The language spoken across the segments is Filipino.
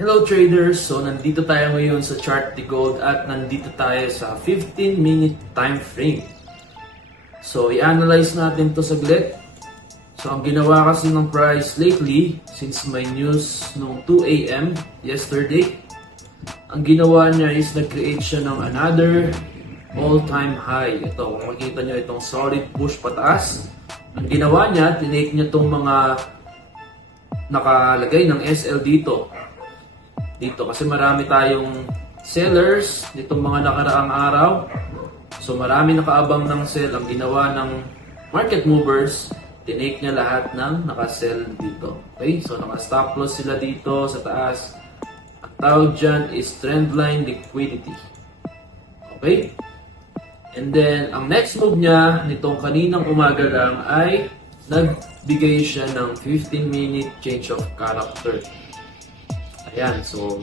Hello traders! So nandito tayo ngayon sa Chart the Gold at nandito tayo sa 15-minute time frame. So i-analyze natin to saglit. So ang ginawa kasi ng price lately, since may news noong 2 AM yesterday, ang ginawa niya is nag-create siya ng another all-time high. Ito, kung makikita nyo itong solid push pataas. Ang ginawa niya, tinake niya itong mga nakalagay ng SL dito kasi marami tayong sellers nitong mga nakaraang araw. So marami nakaabang ng sell. Ang ginawa ng market movers, tinake niya lahat ng nakasell dito. Okay? So naka-stop loss sila dito sa taas. Ang tawag dyan is trendline liquidity. Okay? And then, ang next move niya nitong kaninang umaga lang ay nagbigay siya ng 15-minute change of character. Ayan, so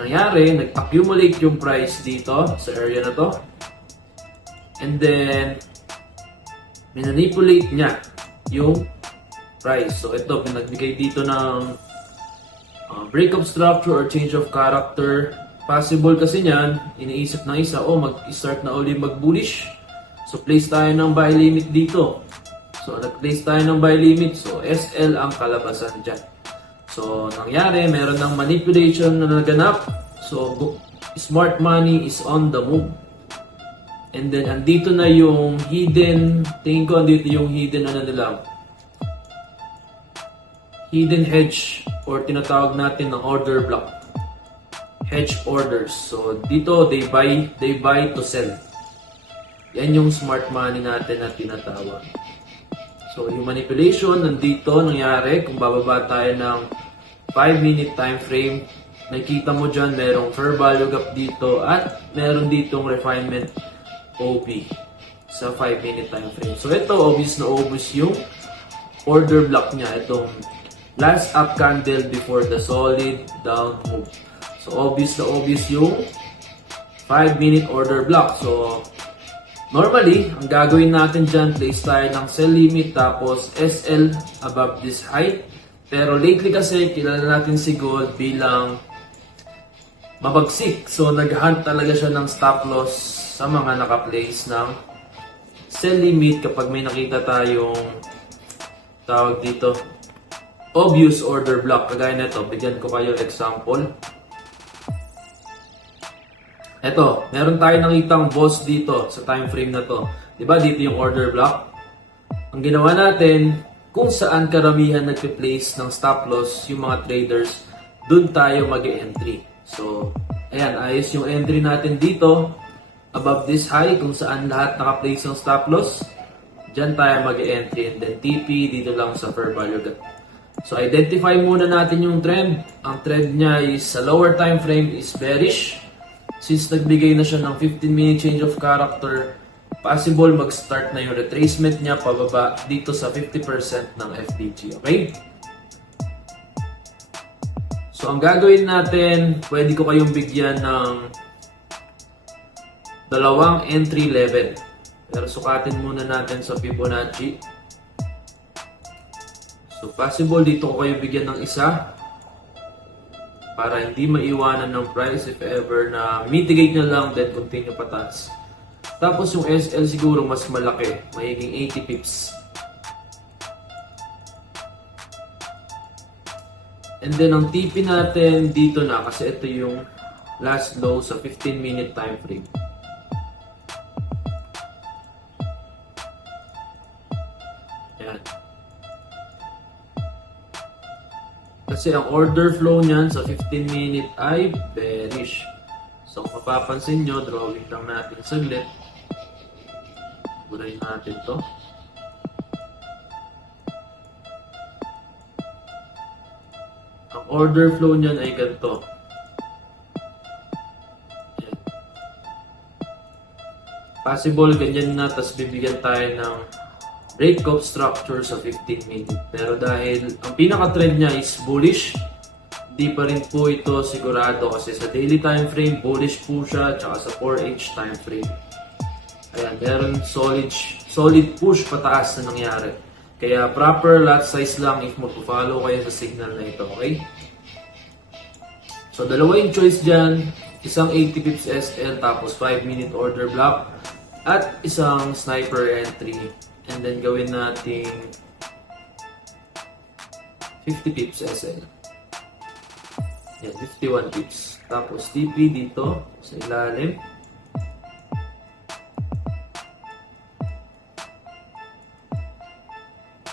nangyari, nag-accumulate yung price dito sa area na to. And then, manipulate niya yung price. So ito, nagbigay dito ng break of structure or change of character. Possible kasi niyan, iniisip ng isa, mag-start na uli mag-bullish. So place tayo ng buy limit dito. So nag-place tayo ng buy limit. So SL ang kalabasan dyan. So, nangyari, meron ng manipulation na naganap. So, smart money is on the move. And then, andito na yung hidden, tingin ko andito yung hidden, hidden hedge or tinatawag natin ng order block. Hedge orders. So, dito, they buy to sell. Yan yung smart money natin na tinatawag. So, yung manipulation, nandito, nangyari, kung bababa tayo ng 5-minute time frame, nakita mo dyan, merong fair value gap dito, at meron ditong refinement OP sa 5-minute time frame. So, ito, obvious na obvious yung order block niya, itong last up candle before the solid down move. So, obvious na obvious yung 5-minute order block. So, normally, ang gagawin natin dyan, place tayo ng sell limit tapos SL above this height. Pero lately kasi, kilala natin si Gold bilang mabagsik. So, nag-hunt talaga siya ng stop loss sa mga naka-place ng sell limit kapag may nakita tayong tawag dito, obvious order block. Kagaya nito, bigyan ko kayo example. Eto, meron tayo nakitang boss dito sa time frame na to. Diba dito yung order block? Ang ginawa natin, kung saan karamihan nagpe-place ng stop loss yung mga traders, dun tayo mag-entry. So, ayan, ayos yung entry natin dito. Above this high, kung saan lahat naka-place ng stop loss, dyan tayo mag-entry. And then TP, dito lang sa fair value gap. So, identify muna natin yung trend. Ang trend niya is sa lower time frame is bearish. Since nagbigay na siya ng 15-minute change of character, possible mag-start na yung retracement niya pababa dito sa 50% ng FDG. Okay? So, ang gagawin natin, pwede ko kayong bigyan ng dalawang entry level. Pero sukatin muna natin sa Fibonacci. So, possible dito ko kayo bigyan ng isa para hindi maiwanan ng price if ever na mitigate na lang then continue pataas. Tapos yung SL siguro mas malaki, magiging 80 pips. And then ang TP natin dito na kasi ito yung last low sa 15-minute time frame. Ayan. Kasi ang order flow niyan sa 15-minute ay bearish. So kung mapapansin nyo, drawing lang natin saglit. Gulayin natin to. Ang order flow niyan ay ganito. Ayan. Possible ganyan na, tapos bibigyan tayo ng break of structure sa 15 minute. Pero dahil ang pinaka-trend niya is bullish, di pa rin po ito sigurado kasi sa daily time frame, bullish po siya, tsaka sa 4H time frame. Ayan, meron solid push pataas na nangyari. Kaya proper lot size lang if magpo-follow kayo sa signal na ito, okay? So, dalawa yung choice dyan. Isang 80 pips SL tapos 5-minute order block. At isang sniper entry. And then gawin nating 50 pips SL. Yan, 51 pips. Tapos TP dito sa ilalim.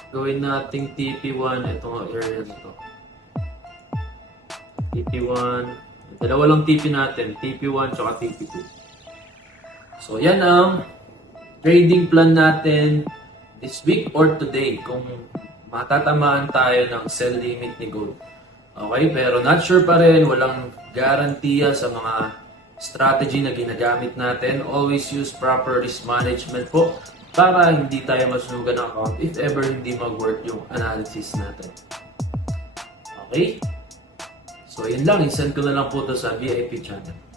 Gawin nating TP1. Itong area na to. TP1. Dalawa lang TP natin. TP1 tsaka TP2. So, yan ang trading plan natin this week or today. Kung matatamaan tayo ng sell limit ni gold. Okay, pero not sure pa rin. Walang garantiya sa mga strategy na ginagamit natin. Always use proper risk management po para hindi tayo masunugan ng account if ever hindi mag-work yung analysis natin. Okay? So, yun lang. I-send ko na lang po to sa VIP channel.